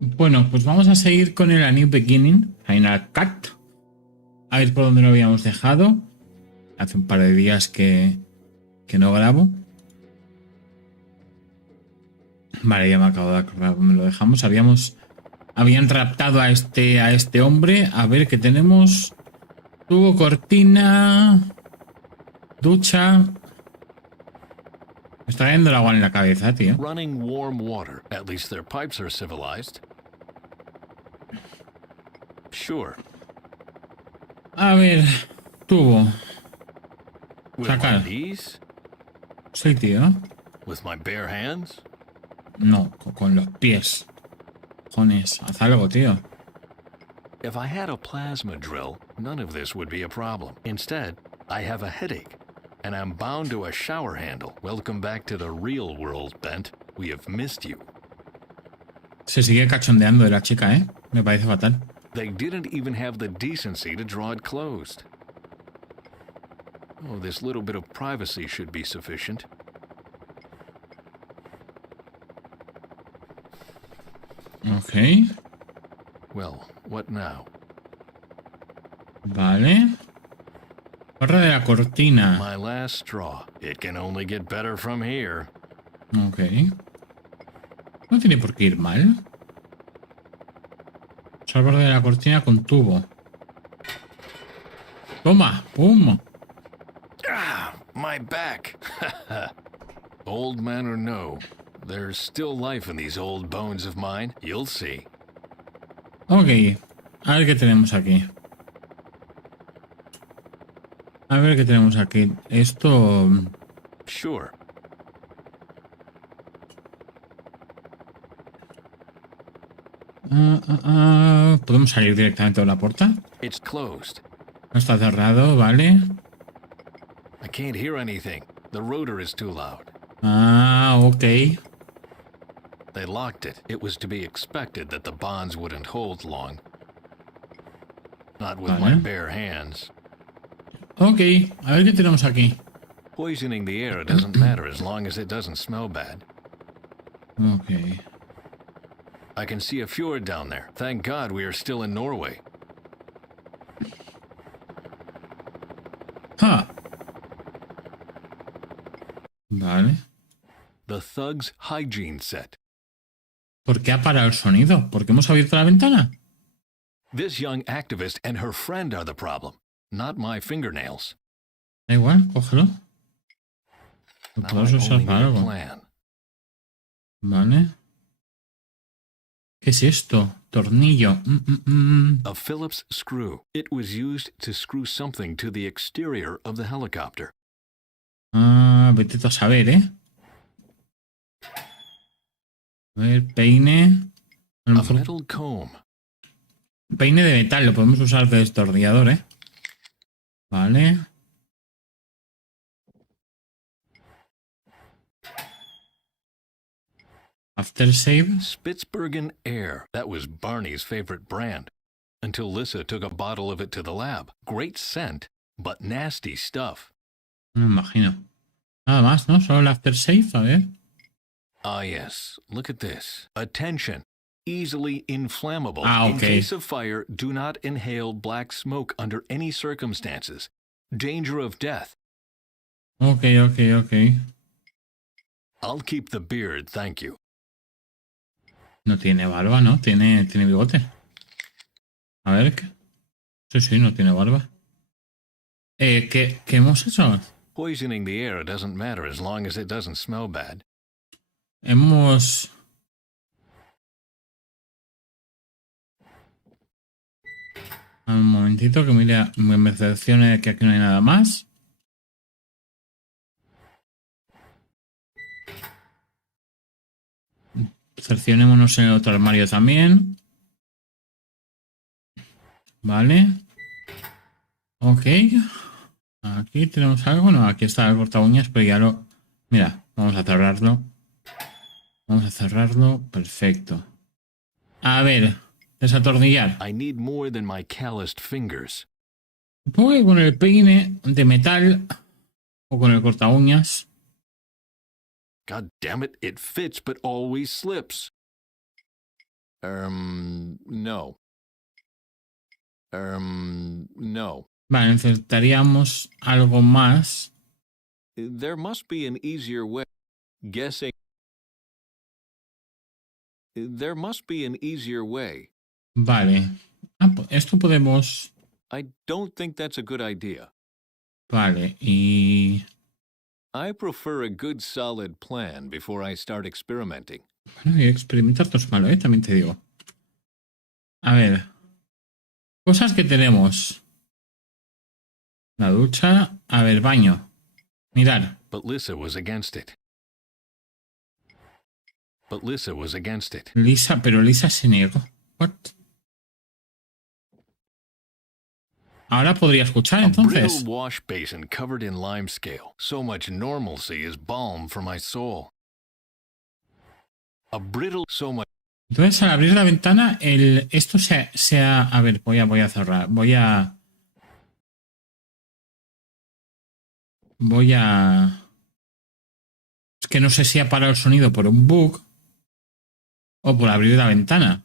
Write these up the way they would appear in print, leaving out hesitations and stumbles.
Bueno, pues vamos a seguir con el A New Beginning, Final Cut. A ver por dónde lo habíamos dejado. Hace un par de días que no grabo. Vale, ya me acabo de acordar dónde lo dejamos. Habían raptado a este hombre. A ver qué tenemos. Tubo, cortina, ducha. Me está cayendo el agua en la cabeza, tío. Running warm water. At least their pipes are civilized. Sure. A ver, tubo. With Sacar. my knees? Sí, tío. With my bare hands? No, con los pies. Jones, haz algo, tío. If I had a plasma drill, none of this would be a problem. Instead, I have a headache, and I'm bound to a shower handle. Welcome back to the real world, Bent. We have missed you. Se sigue cachondeando de la chica, ¿eh? Me parece fatal. They didn't even have the decency to draw it closed. Oh, this little bit of privacy should be sufficient. Ok. Well, what now? Vale. Barra de la cortina. My last straw. It can only get better from here. Ok. No tiene por qué ir mal. Salvar de la cortina con tubo. Toma, pum. Ah, my back. Old man or no, there's still life in these old bones of mine. You'll see. Ok. A ver qué tenemos aquí. A ver qué tenemos aquí. Esto... Sure. ¿Podemos salir directamente de la puerta? It's closed. No está cerrado, vale. I can't hear anything. The rotor is too loud. Ah, ok. They locked it. It was to be expected that the bonds wouldn't hold long. Not with my bare hands. Ok, a ver qué tenemos aquí. Poisoning the air doesn't matter as long as it doesn't smell bad. Ok. I can see a fjord down there. Thank God we are still in Norway. Ah. Vale. The Thug's hygiene set. ¿Por qué ha parado el sonido? ¿Por qué hemos abierto la ventana? This young activist and her friend are the problem, not my fingernails. Da igual, cógelo. Lo Now podemos I usar only para need a algo. plan. Vale. ¿Qué es esto? Tornillo. A Phillips screw. It was used to screw something to the exterior of the helicopter. Ah, vete tú a saber, ¿eh? A ver, peine. A lo A mejor metal comb. peine de metal. Lo podemos usar de destornillador, ¿eh? Vale. Aftershave. Spitsbergen Air. That was Barney's favorite brand. Until Lissa took a bottle of it to the lab. Great scent, but nasty stuff. No me imagino. Nada más, ¿no? Solo el aftershave, a ver. Ah, yes. Look at this. Attention. Easily inflammable. Ah, In okay. case of fire, do not inhale black smoke under any circumstances. Danger of death. Ok, ok, ok. I'll keep the beard, thank you. No tiene barba, ¿no? Tiene bigote. A ver. Sí, sí, no tiene barba. ¿Qué hemos hecho? Poisoning the air doesn't matter as long as it doesn't smell bad. Hemos... Un momentito que me decepcione que aquí no hay nada más. Cercionémonos en el otro armario también. Vale. Ok. Aquí tenemos algo. No, aquí está el corta uñas, pero ya lo... Mira, vamos a cerrarlo. Vamos a cerrarlo. Perfecto. A ver, desatornillar. I need more than my calloused fingers. Supongo que con el peine de metal o con el corta uñas. God damn it, it fits but always slips. No. No. Vale, necesitaríamos algo más. There must be an easier way. Guessing. There must be an easier way. Vale. Esto podemos... I don't think that's a good idea. Vale, y... I prefer a good solid plan before I start experimenting. Bueno, y experimentar no es malo, ¿eh? También te digo. A ver. Cosas que tenemos. La ducha. A ver, baño. Mirar. But Lissa was against it. But Lissa was against it. Lisa, pero Lisa se negó. What? Ahora podría escuchar, A brittle entonces. wash basin covered in lime scale. So much normalcy is balm for my soul. A brittle, so much. Entonces, al abrir la ventana, esto se ha... A ver, voy a cerrar. Voy a... Es que no sé si ha parado el sonido por un bug o por abrir la ventana.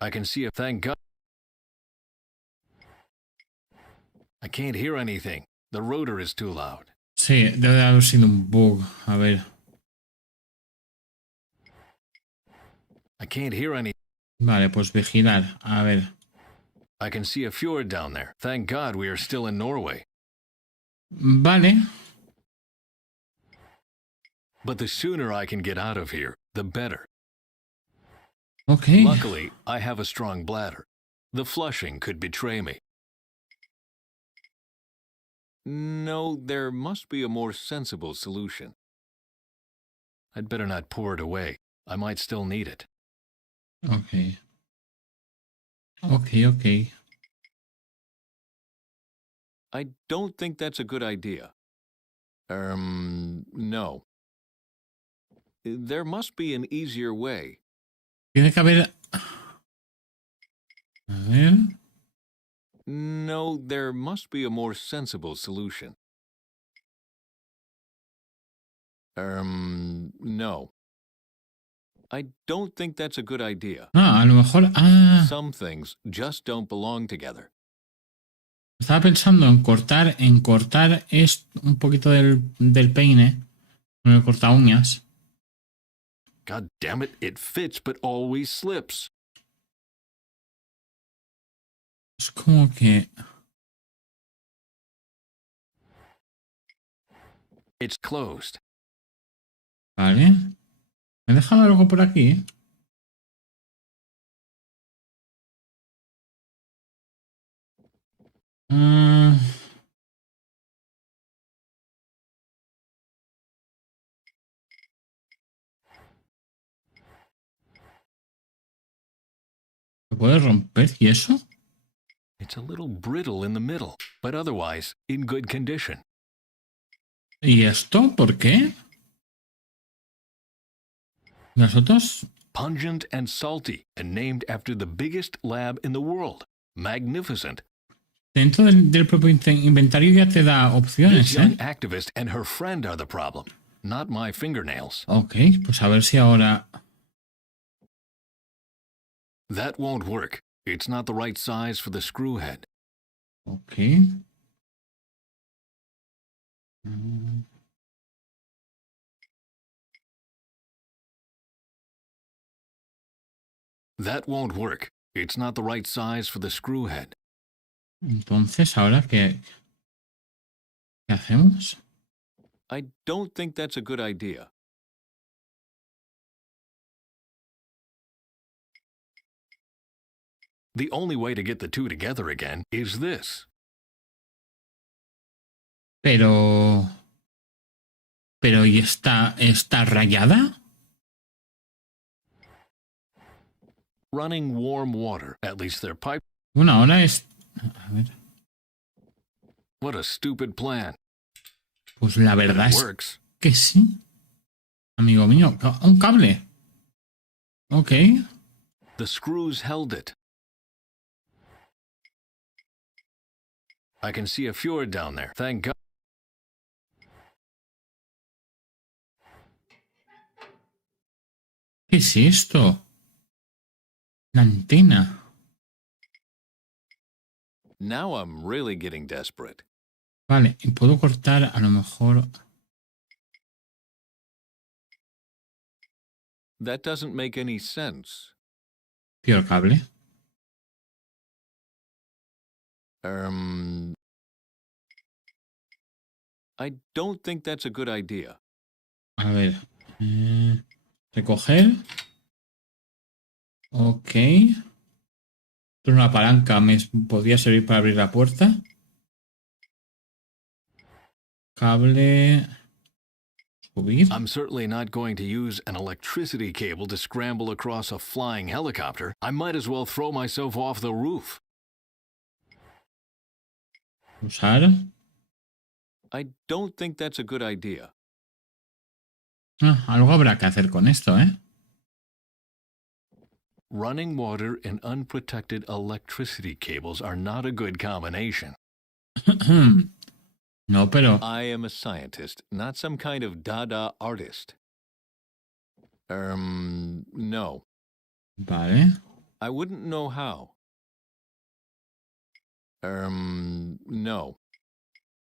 I can see it. Thank God. I can't hear anything. The rotor is too loud. Sí, debe haber sido un bug. A ver. I can't hear any. Vale, pues vigilar. A ver. I can see a fjord down there. Thank God we are still in Norway. Vale. But the sooner I can get out of here, the better. Ok. Luckily, I have a strong bladder. The flushing could betray me. No, there must be a more sensible solution. I'd better not pour it away. I might still need it. Ok. Ok. I don't think that's a good idea. No. There must be an easier way. Tiene que haber... A ver... No, there must be a more sensible solution. No. I don't think that's a good idea. Ah, a lo mejor... Ah, Some things just don't belong together. estaba pensando en cortar un poquito del peine con el corta uñas. God damn it, it fits but always slips. Es como que... It's closed. Vale. ¿Me he dejado algo por aquí? Mm, ¿Se puede romper? ¿Y eso? It's a little brittle in the middle, but otherwise in good condition. ¿Y esto? ¿Por qué? ¿Las otras? Pungent and salty, and named after the biggest lab in the world. Magnificent. Dentro del propio inventario ya te da This opciones, young ¿eh? activist and her friend are the problem, not my fingernails. Ok, pues a ver si ahora... That won't work. It's not the right size for the screw head. Ok. Mm, That won't work. It's not the right size for the screw head. Entonces, ¿ahora qué hacemos? I don't think that's a good idea. The only way to get the two together again is this. Pero... ¿y está rayada? Running warm water. At least their pipe. Bueno, ahora es... A ver... What a stupid plan. Pues la But verdad it es works. que sí. Amigo mío, un cable. Ok. The screws held it. I can see a fjord down there. Thank God. ¿Qué es esto? La antena. Now I'm really getting desperate. Vale, y puedo cortar a lo mejor... That doesn't make any sense. Peor cable. I don't think that's a good idea. A ver. Recoger. Ok. Esto es una palanca. ¿Me podría servir para abrir la puerta? Cable. Subir. I'm certainly not going to use an electricity cable to scramble across a flying helicopter. I might as well throw myself off the roof. Usar. I don't think that's a good idea. Ah, algo habrá que hacer con esto, ¿eh? Running water and unprotected electricity cables are not a good combination. No, pero... I am a scientist, not some kind of Dada artist. No. Vale. I wouldn't know how. No.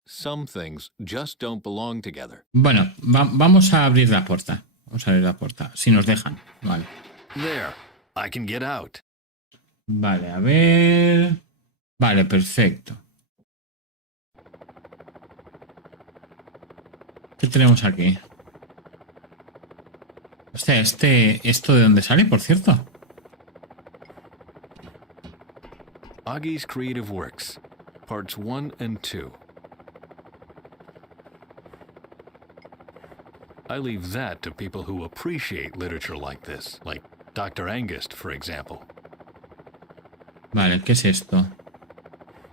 Some things just don't belong together. Bueno, vamos a abrir la puerta. Vamos a abrir la puerta. Si nos dejan. Vale. There. I can get out. Vale, a ver... Vale, perfecto. ¿Qué tenemos aquí? Hostia, ¿esto de dónde sale, por cierto? Augie's Creative Works, Parts 1 and 2. I leave that to people who appreciate literature like this, like Dr. Angus, for example. Vale, ¿qué es esto?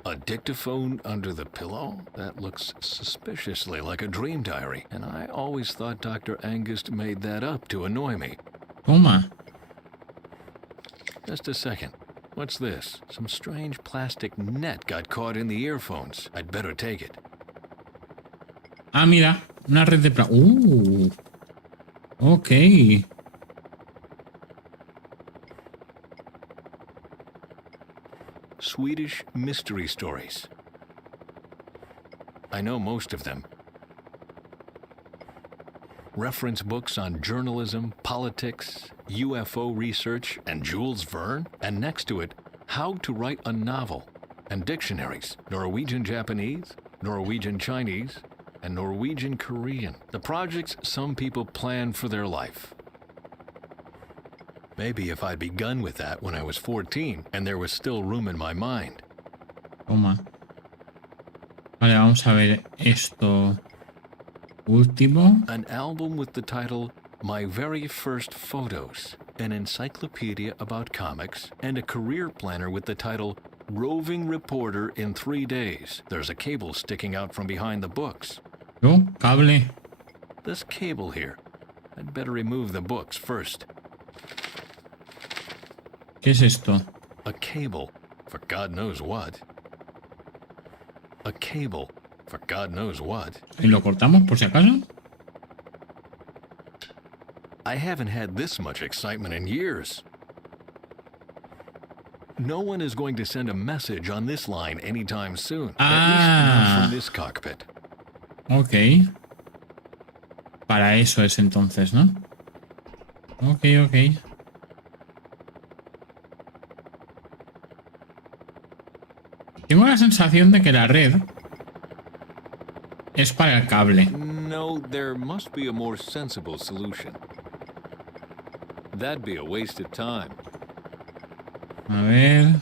A dictaphone under the pillow? That looks suspiciously like a dream diary, and I always thought Dr. Angus made that up to annoy me. Toma. Just a second. What's this? Some strange plastic net got caught in the earphones. I'd better take it. Ah, mira. Una red de... Ok. Swedish mystery stories. I know most of them. Reference books on journalism, politics, UFO research, and Jules Verne. And next to it, how to write a novel. And dictionaries. Norwegian Japanese, Norwegian Chinese, and Norwegian Korean. The projects some people plan for their life. Maybe if I'd begun with that when I was 14 and there was still room in my mind. Toma. Vale, vamos a ver esto último. An album with the title My Very First Photos, an encyclopedia about comics, and a career planner with the title Roving Reporter in 3 Days. There's a cable sticking out from behind the books. Oh, cable. This cable here. I'd better remove the books first. ¿Qué es esto? A cable for God knows what. A cable for God knows what. ¿Y lo cortamos por si acaso? I haven't had this much excitement in years. No one is going to send a message on this line anytime soon. At least not from this cockpit. Ok. Para eso es entonces, ¿no? Ok, ok. Tengo la sensación de que la red es para el cable. No, there must be a more sensible solution. That'd be a waste of time. A ver...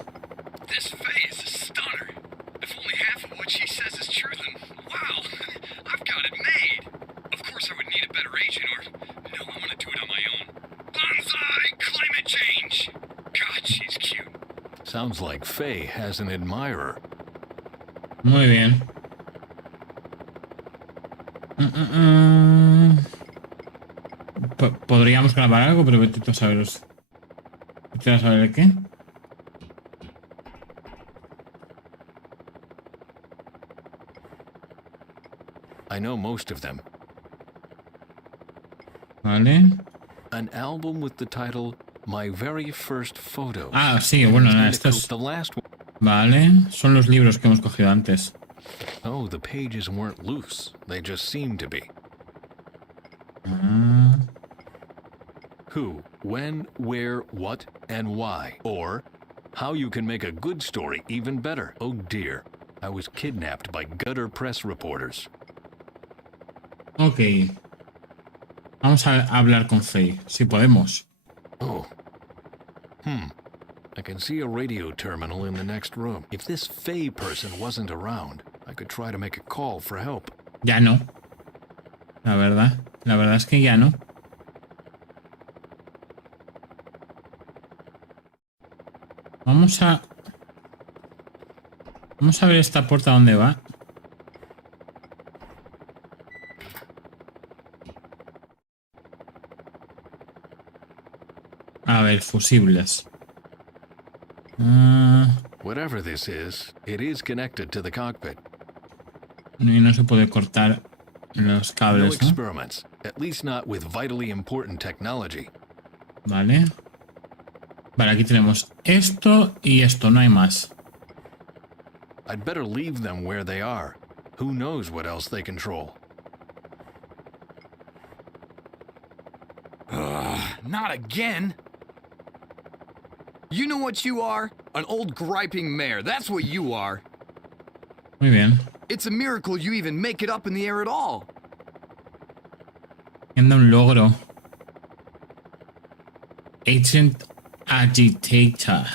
This Faye is a stunner. If only half of what she says is true, then wow, I've got it made. Of course I would need a better agent, or no, I'm gonna do it on my own. Bonsai climate change! God, she's cute. Sounds like Faye has an admirer. Muy bien. Podríamos grabar algo, pero vete tú a saber... ¿Vete a saber el qué? I know most of them. Vale. An album with the title My Very First Photo. Ah, sí, bueno, nada, estos... The last one. Vale, son los libros que hemos cogido antes. Oh, the pages weren't loose. They just seemed to be. Ah, Who, when, where, what, and why. Or, how you can make a good story even better. Oh dear, I was kidnapped by gutter press reporters. ok. Vamos a hablar con Faye, si podemos. Oh. I can see a radio terminal in the next room. If this Faye person wasn't around, I could try to make a call for help. Ya no. La verdad es que ya no. Vamos a ver esta puerta dónde va. A ver, fusibles. Whatever this is, it is connected to the cockpit. Y no se puede cortar los No cables, ¿no? experiments, at least not with vitally important technology. Vale. Vale, aquí tenemos esto y esto, no hay más. I'd better leave them where they are. Who knows what else they control? Not again! You know what you are? An old griping mare, that's what you are. Muy bien. It's a miracle you even make it up in the air at all. Anda un logro. Agent Agitator.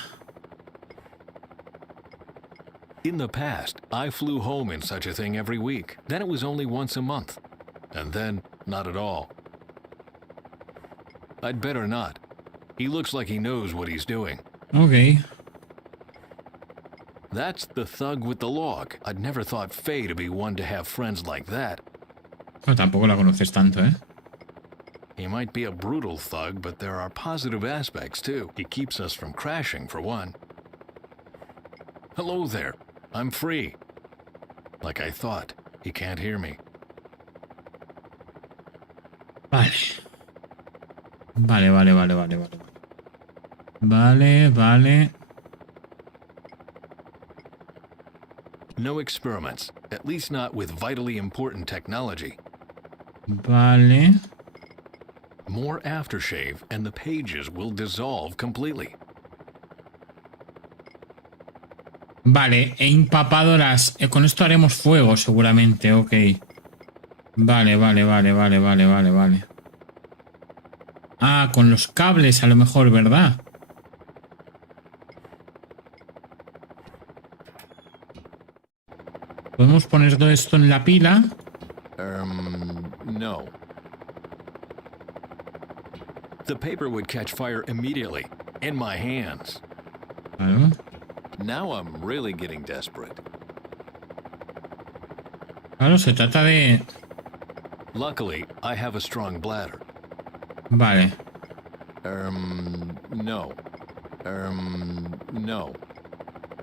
In the past, I flew home in such a thing every week. Then it was only once a month. And then, not at all. I'd better not. He looks like he knows what he's doing. Ok. That's the thug with the log. I'd never thought Faye to be one to have friends like that. Pero tampoco la conoces tanto, ¿eh? He might be a brutal thug, but there are positive aspects too. He keeps us from crashing, for one. Hello there. I'm free. Like I thought. He can't hear me. Vale. Vale. No experiments. At least not with vitally important technology. Vale. More aftershave and the pages will dissolve completely. Vale, he empapado las... con esto haremos fuego seguramente, ok. Vale. Ah, con los cables a lo mejor, ¿verdad? Podemos poner todo esto en la pila. No. The paper would catch fire immediately. In my hands. Claro. Now I'm really getting desperate. Claro, se trata de... Luckily, I have a strong bladder. Vale. No. No.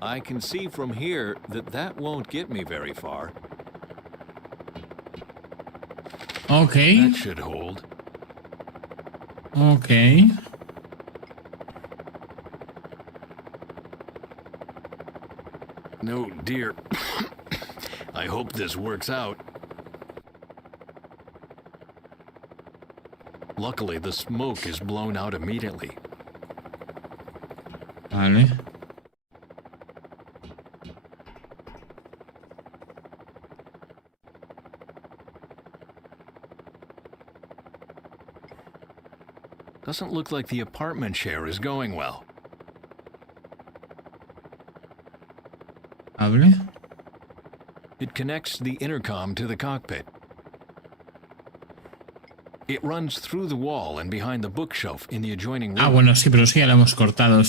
I can see from here that won't get me very far. Ok. That should hold. Ok. No, dear. I hope this works out. Luckily, the smoke is blown out immediately. Vale. Doesn't look like the apartment share is going well. Hable. It connects the intercom to the cockpit. It runs through the wall and behind the bookshelf in the adjoining room. Ah, bueno, sí, pero sí, ya lo hemos cortado.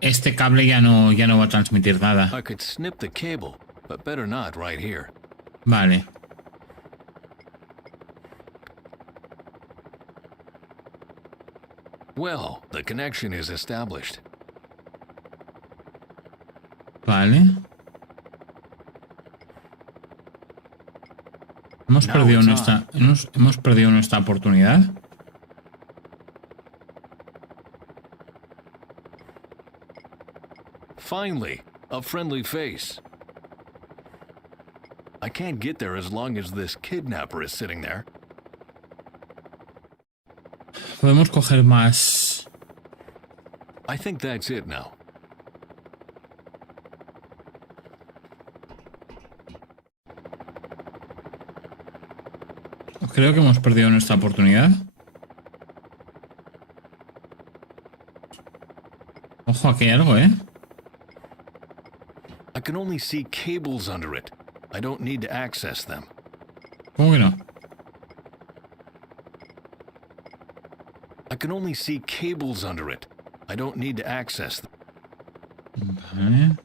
Este cable ya no va a transmitir nada. I could snip the cable, but better not right here. Vale. Well, the connection is established. Vale. Hemos perdido nuestra oportunidad. Finally, a friendly face. I can't get there as long as this kidnapper is sitting there. Podemos coger más. I think that's it now. Creo que hemos perdido nuestra oportunidad. Ojo, aquí hay algo, ¿eh? I can only see cables under it. I don't need to access them. ¿Cómo que no? I can only see cables under it. I don't need to access them. Vale.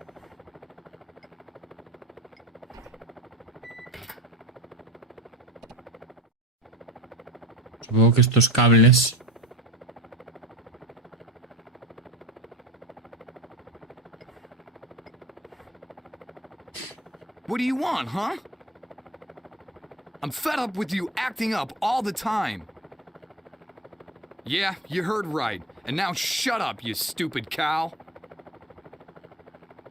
Supongo que estos cables. What do you want, huh? I'm fed up with you acting up all the time. Yeah, you heard right. And now shut up, you stupid cow.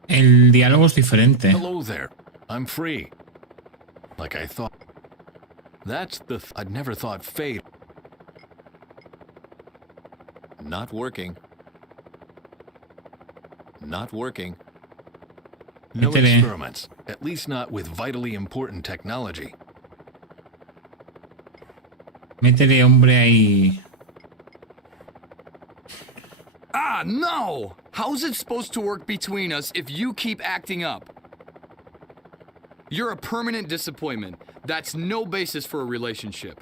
El diálogo es diferente. Hello there. I'm free. Like I thought. That's the I'd never thought fate. Not working. Not working. No Métele. experiments. At least not with vitally important technology. Métele, hombre, ahí. Ah, no! How's it supposed to work between us if you keep acting up? You're a permanent disappointment. That's no basis for a relationship.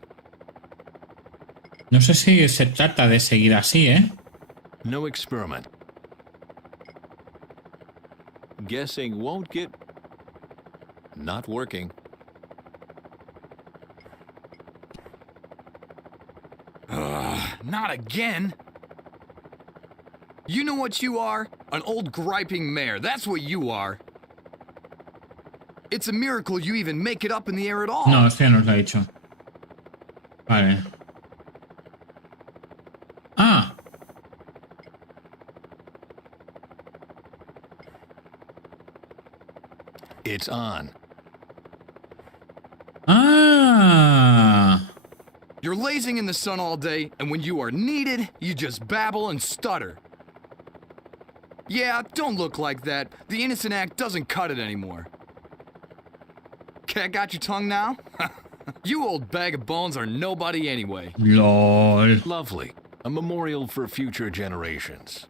No sé si se trata de seguir así, ¿eh? No experiment. Guessing won't get. Not working. Not again! You know what you are? An old griping mare. That's what you are. It's a miracle you even make it up in the air at all. No, esto ya nos lo ha dicho. Vale. Ah. It's on. Ah. You're lazing in the sun all day, and when you are needed, you just babble and stutter. Yeah, don't look like that. The innocent act doesn't cut it anymore. Cat got your tongue now? You old bag of bones are nobody anyway. LOL. Lovely. A memorial for future generations.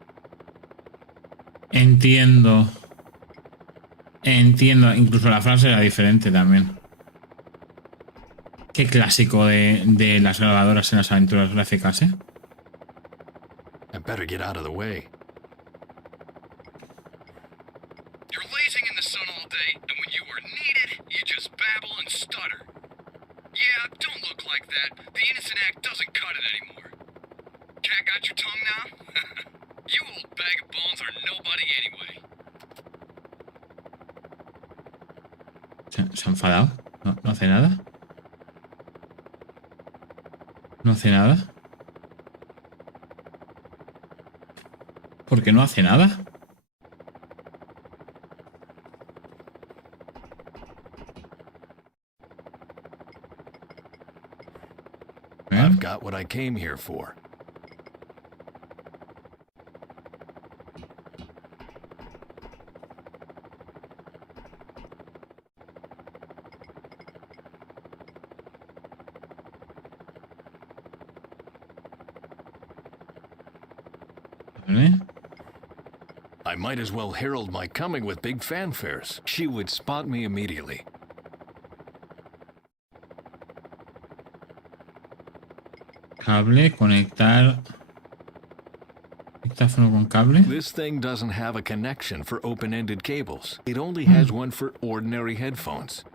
Entiendo. Entiendo. Incluso la frase era diferente también. Qué clásico de las grabadoras en las aventuras gráficas, ¿eh? I better get out of the way. You're lazing in the sun all day, and when you are needed, you just babble and stutter. Yeah, don't look like that. The innocent act doesn't cut it anymore. Cat got your tongue now? You old bag of bones are nobody anyway. ¿Se ha enfadado? ¿No, no hace nada? ¿No hace nada? ¿Por qué no hace nada? I've got what I came here for. Vale. I might as well herald my coming with big fanfares. She would spot me immediately. Cable, conectar. Dictáfono con cable. This thing doesn't have a connection for open-ended cables. It only has one for ordinary headphones.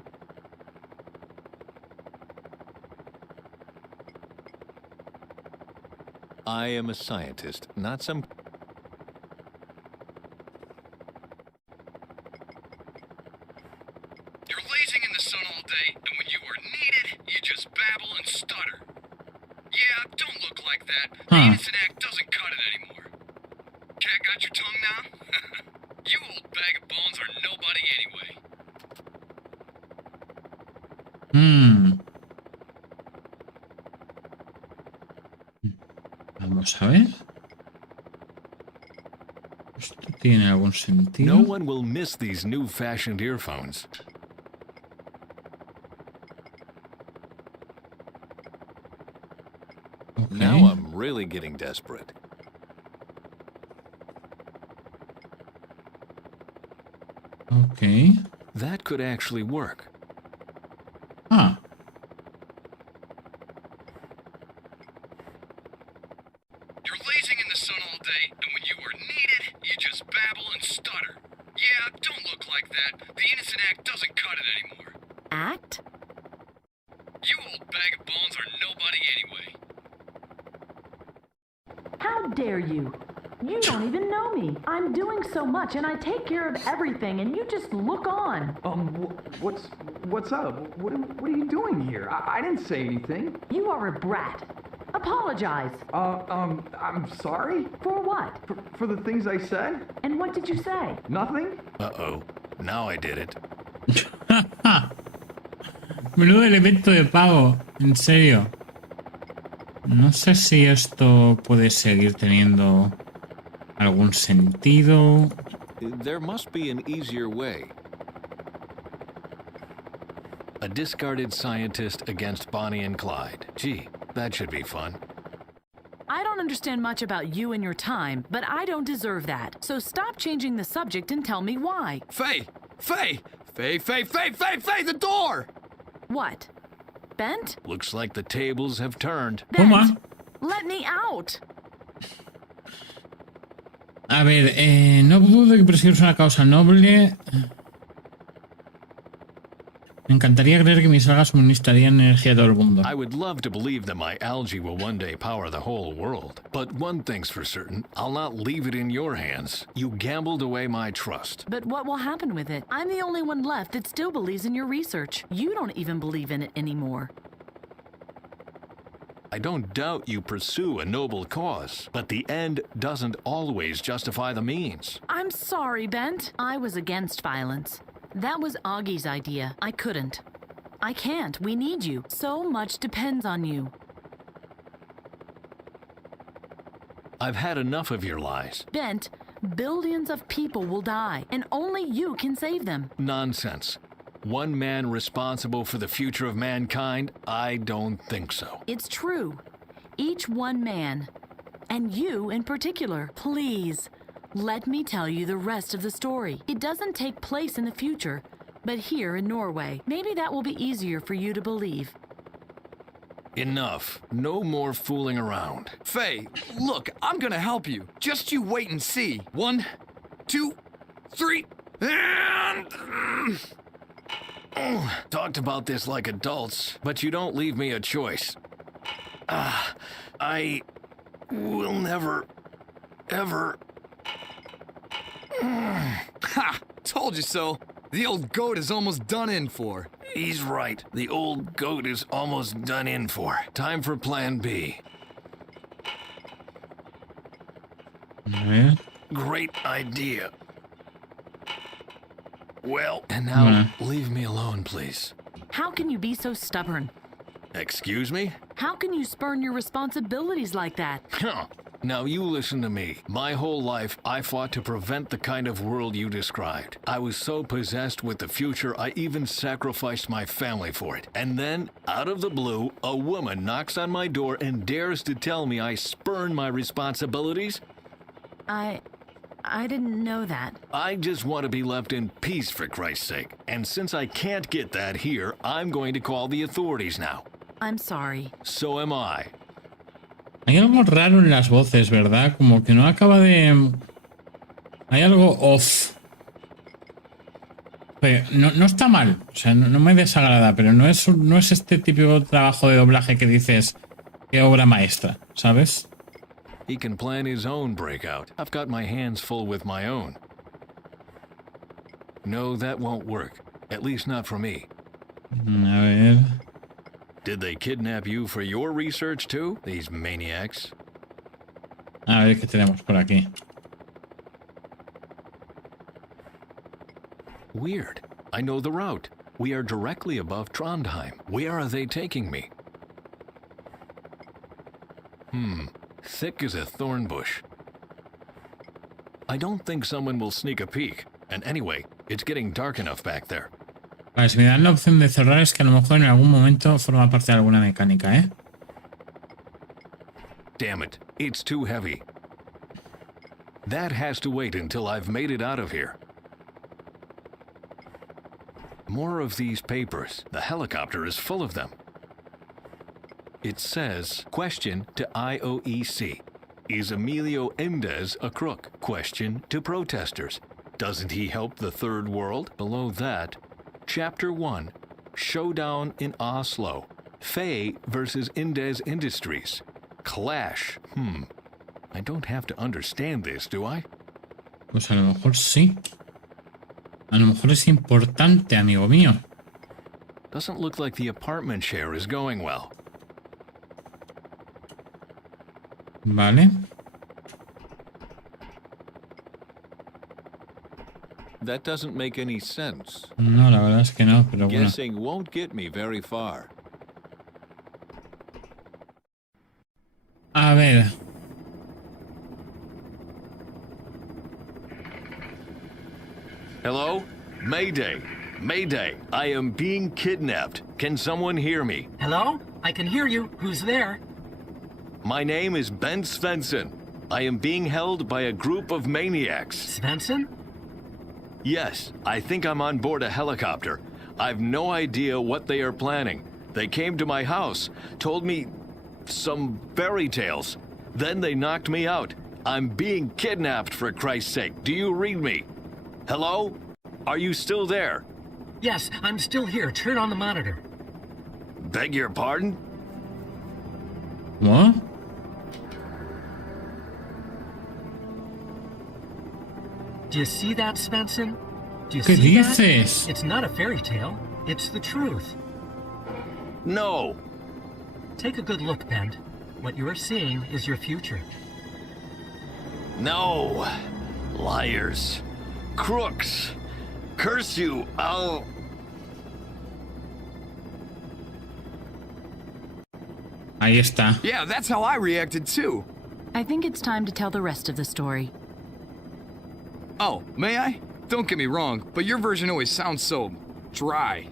I am a scientist, not some... You're lazing in the sun all day, and when you are needed, you just babble and stutter. Yeah, don't look like that. The innocent act doesn't cut it anymore. Cat got your tongue now? You old bag of bones are nobody anyway. Vamos a ver. ¿Esto tiene algún sentido? No one will miss these new-fashioned earphones. Okay. Now I'm really getting desperate. Okay. That could actually work. Ah. You're lazing in the sun all day, and when you are needed, you just babble and stutter. Yeah, don't look like that. The innocent act doesn't cut it anymore. Act? You old bag of bones are nobody anyway. How dare you? You don't even know me. I'm doing so much and I take care of everything and you just look on. What's up? What are you doing here? I didn't say anything. You are a brat. Apologize. I'm sorry? For what? For the things I said? And what did you say? Nothing? Uh-oh. Now I did it. Menudo elemento de pago. En serio. No sé si esto puede seguir teniendo algún sentido. There must be an easier way. A discarded scientist against Bonnie and Clyde. Gee, that should be fun. I don't understand much about you and your time, but I don't deserve that. So stop changing the subject and tell me why. Faye! Faye! Faye, Faye, Faye, Faye, Faye, the door! What? Bent? Looks like the tables have turned. ¿Cómo? Bent, let me out. A ver, no dudo que persigues una causa noble. Me encantaría creer que mis algas suministrarían energía a todo el mundo. I would love to believe that my algae will one day power the whole world. But one thing's for certain, I'll not leave it in your hands. You gambled away my trust. But what will happen with it? I'm the only one left that still believes in your research. You don't even believe in it anymore. I don't doubt you pursue a noble cause, but the end doesn't always justify the means. I'm sorry, Bent. I was against violence. That was Augie's idea. I couldn't. I can't. We need you. So much depends on you. I've had enough of your lies. Bent, billions of people will die, and only you can save them. Nonsense. One man responsible for the future of mankind? I don't think so. It's true. Each one man. And you in particular. Please, let me tell you the rest of the story. It doesn't take place in the future, but here in Norway. Maybe that will be easier for you to believe. Enough. No more fooling around. Faye, look, I'm gonna help you. Just you wait and see. 1, 2, 3, and... Talked about this like adults, but you don't leave me a choice. I will never, ever... Ha! Told you so. The old goat is almost done in for. He's right. The old goat is almost done in for. Time for plan B. A ver. Great idea. Well, and now leave me alone, please. How can you be so stubborn? Excuse me? How can you spurn your responsibilities like that? Huh. Now you listen to me. My whole life, I fought to prevent the kind of world you described. I was so possessed with the future, I even sacrificed my family for it. And then, out of the blue, a woman knocks on my door and dares to tell me I spurn my responsibilities? I didn't know that. I just want to be left in peace, for Christ's sake. And since I can't get that here, I'm going to call the authorities now. I'm sorry. So am I. Hay algo raro en las voces, ¿verdad? Como que no acaba de... Hay algo off. Pero no está mal. O sea, no me desagrada, pero no es este típico trabajo de doblaje que dices qué obra maestra, ¿sabes? He can plan his own breakout. I've got my hands full with my own. No, that won't work. At least not for me. A ver... Did they kidnap you for your research too, these maniacs? A ver qué tenemos por aquí. Weird. I know the route. We are directly above Trondheim. Where are they taking me? Thick as a thorn bush. I don't think someone will sneak a peek. And anyway, it's getting dark enough back there. Vale, si me dan la opción de cerrar es que a lo mejor en algún momento forma parte de alguna mecánica, ¿eh? Damn it, it's too heavy. That has to wait until I've made it out of here. More of these papers. The helicopter is full of them. It says, question to IOEC. Is Emilio Endez a crook? Question to protesters. Doesn't he help the third world? Below that, Chapter 1, Showdown in Oslo. Faye versus Endez Industries. Clash. I don't have to understand this, do I? Pues a lo mejor sí. A lo mejor es importante, amigo mío. Doesn't look like the apartment share is going well. Vale. That doesn't make any sense. No, la verdad es que no, pero bueno. Guessing won't get me very far. A ver. Hello? Mayday. Mayday. I am being kidnapped. Can someone hear me? Hello? I can hear you. Who's there? My name is Ben Svensson. I am being held by a group of maniacs. Svensson? Yes, I think I'm on board a helicopter. I've no idea what they are planning. They came to my house, told me some fairy tales. Then they knocked me out. I'm being kidnapped, for Christ's sake. Do you read me? Hello? Are you still there? Yes, I'm still here. Turn on the monitor. Beg your pardon? ¿What? Do you see that, Svensson? Do you ¿Qué see dices? that? It's not a fairy tale. It's the truth. No. Take a good look, Ben. What you are seeing is your future. No. Liars. Crooks. Curse you. Ahí está. Yeah, that's how I reacted too. I think it's time to tell the rest of the story. Oh, may I? Don't get me wrong, but your version always sounds so dry.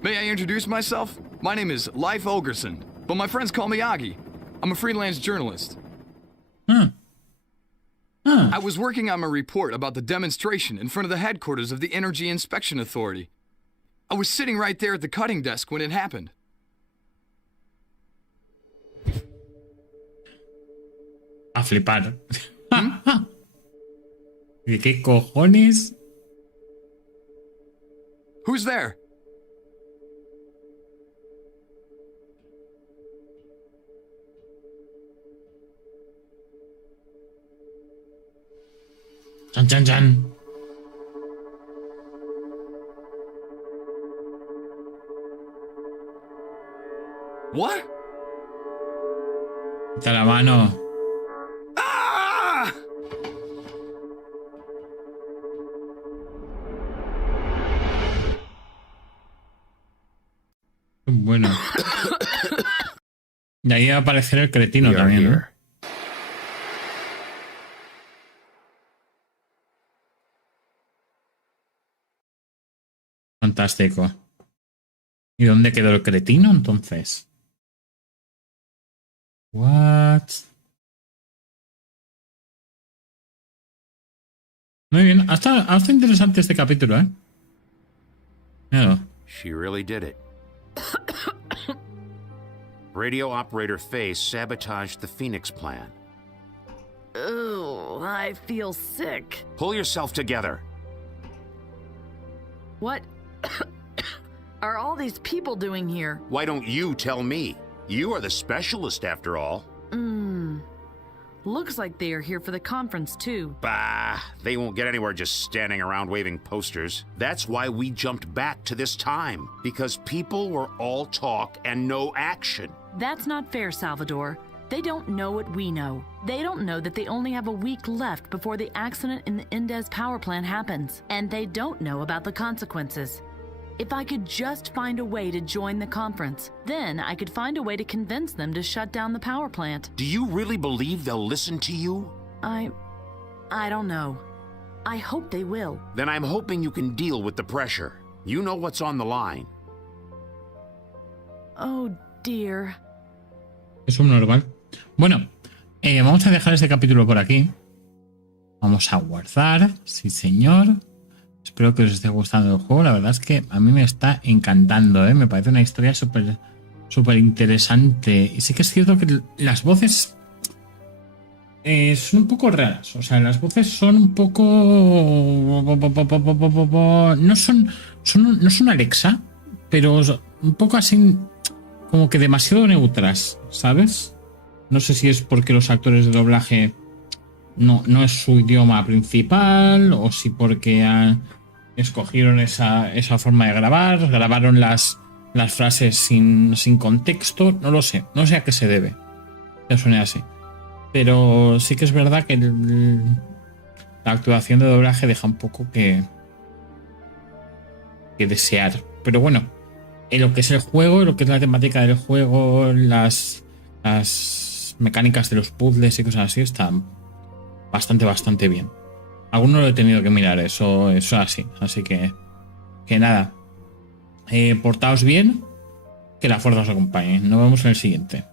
May I introduce myself? My name is Leif Olgerson, but my friends call me Agi. I'm a freelance journalist. I was working on my report about the demonstration in front of the headquarters of the Energy Inspection Authority. I was sitting right there at the cutting desk when it happened. A flipar. ¿De qué cojones? Who's there? Chan, chan, chan. What? Quita la mano. Ah! Bueno. Y ahí va a aparecer el cretino We are también, ¿no? here. Fantástico. ¿Y dónde quedó el cretino entonces? What? Muy bien. Hasta interesante este capítulo, ¿eh? Míralo. She really did it. Radio operator Faye sabotaged the Phoenix plan. Ugh, I feel sick. Pull yourself together. What are all these people doing here? Why don't you tell me? You are the specialist after all. Looks like they are here for the conference, too. Bah, they won't get anywhere just standing around waving posters. That's why we jumped back to this time, because people were all talk and no action. That's not fair, Salvador. They don't know what we know. They don't know that they only have a week left before the accident in the Indez power plant happens. And they don't know about the consequences. If I could just find a way to join the conference, then I could find a way to convince them to shut down the power plant. Do you really believe they'll listen to you? I don't know. I hope they will. Then I'm hoping you can deal with the pressure. You know what's on the line. Oh dear. Es un normal. Bueno, vamos a dejar este capítulo por aquí. Vamos a guardar. Sí, señor. Espero que os esté gustando el juego. La verdad es que a mí me está encantando, ¿eh? Me parece una historia súper interesante. Y sí que es cierto que las voces son un poco raras. O sea, las voces son un poco... No son Alexa, pero un poco así como que demasiado neutras, ¿sabes? No sé si es porque los actores de doblaje no es su idioma principal o si porque escogieron esa forma de grabar, grabaron las frases sin contexto, no lo sé, no sé a qué se debe que suene así, pero sí que es verdad que la actuación de doblaje deja un poco que desear, pero bueno, en lo que es el juego, en lo que es la temática del juego, las mecánicas de los puzzles y cosas así están bastante bien. Alguno lo he tenido que mirar, eso así. Así que nada. Portaos bien, que la fuerza os acompañe. Nos vemos en el siguiente.